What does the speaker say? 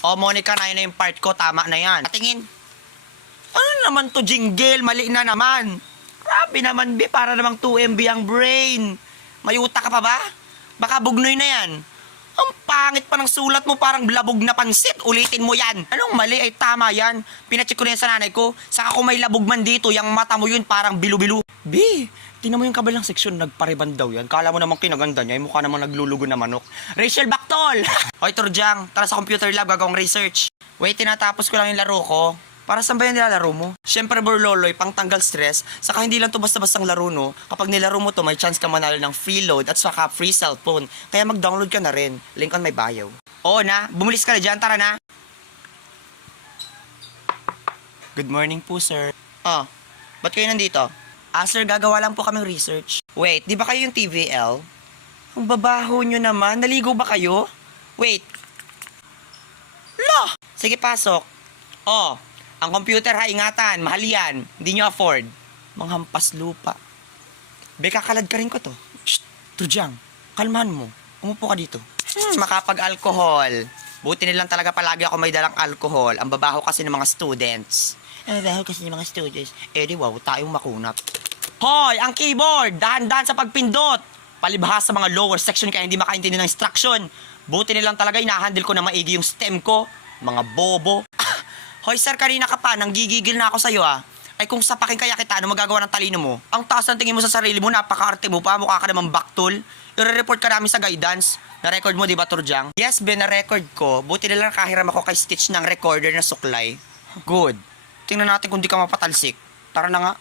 O, Monica, na yung part ko. Tama na yan. Patingin. Ano naman to, jingle? Mali na naman. Grabe naman, be. Para namang 2 MB ang brain. Mayuta ka pa ba? Baka bugnoy na yan. Ang pangit pa ng sulat mo, parang labog na pansit. Ulitin mo yan. Anong mali? Ay tama yan. Pinacheck ko na yan sa nanay ko. Saka kung may labog man dito, yung mata mo yun parang bilu-bilu. B, tingnan mo yung kabilang seksyon, nagpariban daw yan. Kala mo namang kinaganda niya, yung mukha namang naglulugo na manok. Rachel Bactol! Hoy, Turjang, tara sa computer lab, gagawang research. Wait, tinatapos ko lang yung laro ko. Para saan ba yan nilalaro mo? Siyempre, Borloloy, pang tanggal stress. Saka hindi lang to basta-bastang laro, no? Kapag nilaro mo to, may chance ka manalo ng free load at saka free cellphone. Kaya mag-download ka na rin. Link on my bio. Oo na, bumulis ka na dyan, tara na. Good morning po, sir. Oh, ba't kayo nandito? Ah, sir, gagawa lang po kaming research. Wait, di ba kayo yung TVL? Ang babaho nyo naman. Naligo ba kayo? Wait. Lo! Sige, pasok. Oh, ang computer ha, ingatan. Mahal yan. Hindi nyo afford. Manghampas lupa. Be, kakalad ka rin ko to. Shh, Turjang, kalmahan mo. Umupo ka dito. Makapag-alcohol. Buti nilang talaga palagi ako may dalang alcohol. Ang babaho kasi ng mga students. Ang babaho kasi ng mga students. Eh di wow, tayong makunat. Hoy, ang keyboard! Dahan-dahan sa pagpindot! Palibhas sa mga lower section kaya hindi makaintindi ng instruction. Buti nilang talaga inahandle ko na maigi yung stem ko. Mga bobo. Hoy sir, kanina ka pa, nanggigigil na ako sa'yo ah. Ay kung sapakin kaya kita, ano magagawa ng talino mo? Ang taas ng tingin mo sa sarili mo, napaka-arte mo pa, mukha ka namang baktol. I-report ka namin sa guidance. Na-record mo, di ba, Turjang? Yes, Ben, na-record ko. Buti nilang nakahiram ako kay Stitch ng recorder na suklay. Good. Tingnan natin kung di ka mapatalsik. Tara na nga.